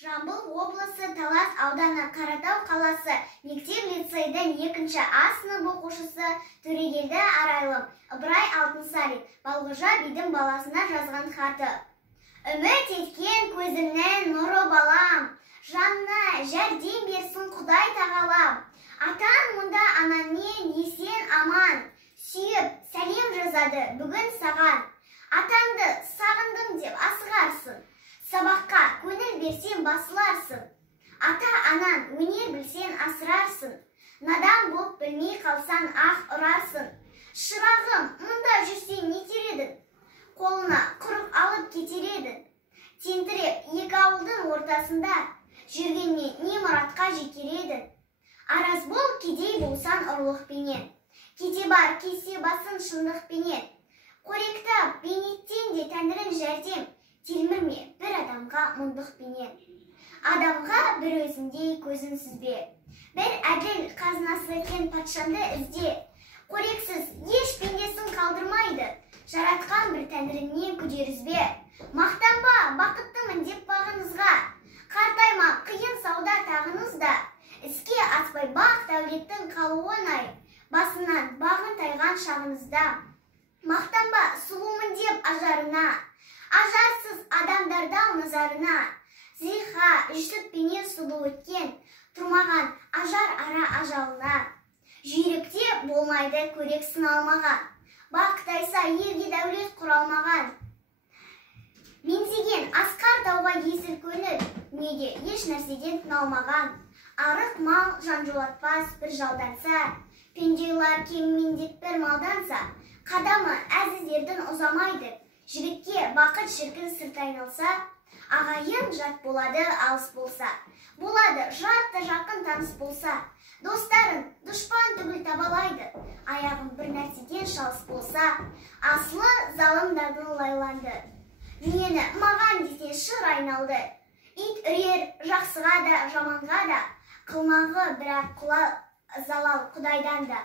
Жамбыл облысы Талас ауданы Қаратау қаласы мектеп-лицейдің 2-ші А сынып оқушысы Төрегелді Арайлым Ыбырай Алтынсарин Балғожа бидің баласына жазған хаты. Үміт еткен көзімнен нұры балам, жанына жәрдем берсін Құдай тағалам. Атан мұнда ананмен есен аман, сүйіп сәлем жазады бүгін саған. Атанды сағындым деп асығарсың, сабаққа көңіл берсен басыларсың. Ата-анан өнер білсен асырарсың, надан боп білмей қалсан ақ ұрарсың. Шырағым, мұнда жүрсен не тередің? Қолына құрық алып кетер едің. Тентіреп екі ауылдың ортасында жүргенмен не мұратқа жетер едің. Араз бол кедей болсан ұрлықпенен, кете бар кесе басын шындықпенен. Қоректап бейнеттен де тәңірін жәрдем, телмірме бір адамға мұндықпенен. Адамға бір өзіндей көзін сүзбе, бір әділ қазынасы кен патшанды ізде. Қорексіз еш пендесін қалдырмайды, жаратқан бір тәңірінен күдерізбе. Мақтанба бақыттымын деп бағыңызға, қартайма қиын сауда тағыңызда. Іске аспай бақ дәулеттің қалуын ай, басынан бағын тайған шағыңызда. Мақтанба сұлумын деп ажарына, ажарсыз адамдардан назарына. Зиха жүсіппенен сұлу өткен, тұрмаған ажар ара ажалына. Жүйрікте болмайды көрек сыналмаған, бақтайса ерге дәулет құралмаған. Меңзеген асқар тауға есіл көңіл, неге еш нәрседен тыналмаған. Арық мал жан жолатпас бір жалданса, пенделер кеммендеп бір малданса, қадамы әзіздердің ұзамайды. Жігітке бақыт шіркін сырт айналса, ағайын жат болады алыс болса, болады жатты жақын таныс болса. Достарын дұшпан түгіл табалайды, аяғын бір нәрседен шалыс болса. Аслы залымдардың лайланды, мені маған десе шыр айналды. Ит үрер жақсыға да жаманға да, қылмағы бірақ құла залал Құдайдан да.